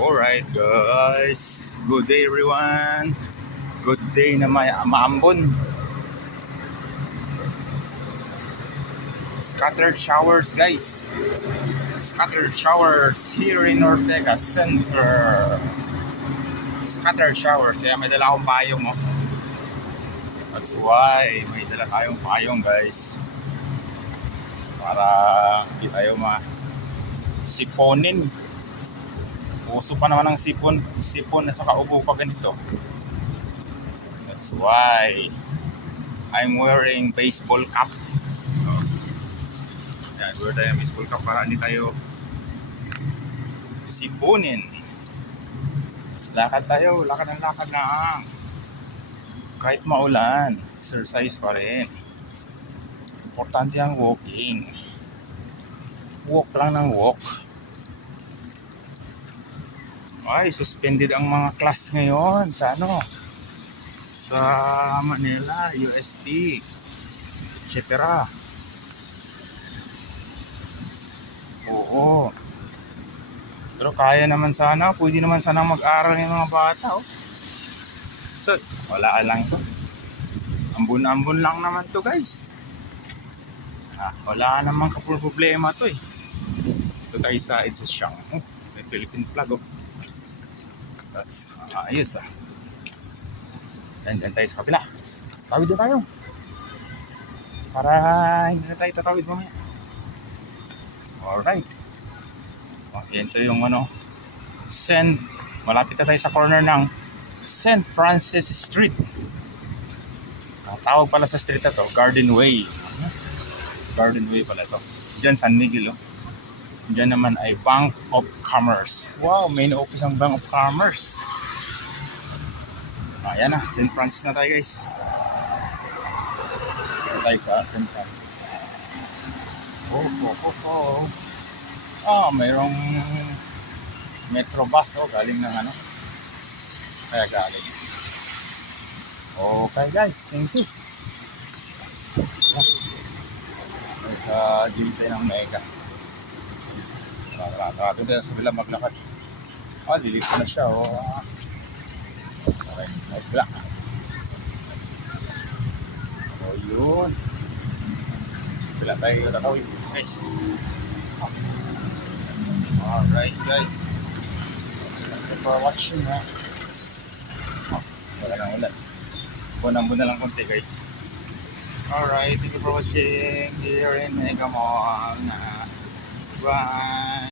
Alright guys, good day everyone. Good day na maambon. Scattered showers guys. Scattered showers here in Ortega Center. Scattered showers, kaya may dala akong payong mo. That's why may dala tayong payong guys. Para hindi tayo siponin. Uso pa naman ang sipon at saka ubo pa ganito. That's why I'm wearing baseball cap. Yan, wear tayo baseball cap para hindi tayo siponin. Lakad tayo, lakad lang. Kahit maulan, exercise pa rin. Importante ang walking. Walk lang ng walk. Ay, suspended ang mga class ngayon sa sa Manila, UST, etc. Oo. Pero kaya naman sana, pwede naman sana mag-aral ng mga bata. Sus, wala lang to. Ambon-ambon lang naman to guys. Wala namang problema to eh. Ito tayo sa Siyang. May Philippine flag That's ayos And tayo sa kabila. Tawid na tayo. Para hindi na tayo tatawid mamaya. Alright. Okay, ito yung malapit na tayo sa corner ng St. Francis Street. Tawag pala sa street na to, Garden Way. Garden Way pala ito. Diyan San Miguel. Diyan naman ay Bank of Commerce. Wow, main office ng Bank of Commerce. Ayan na, St. Francis na tayo guys. Dito tayo sa St. Francis. Mayroong metro bus galing ng kaya galing. Okay guys, thank you. Dito tayo ng Mega. Nakakatid tayo sa bila maglakad. Lilig ko na siya. Okay, nice bila. Yun. Bila tayo tatawid guys. Alright guys. Thank you for watching wala nang ulan. Bunang na lang konti guys. Alright, thank you for watching here in Mega Mall. Bye.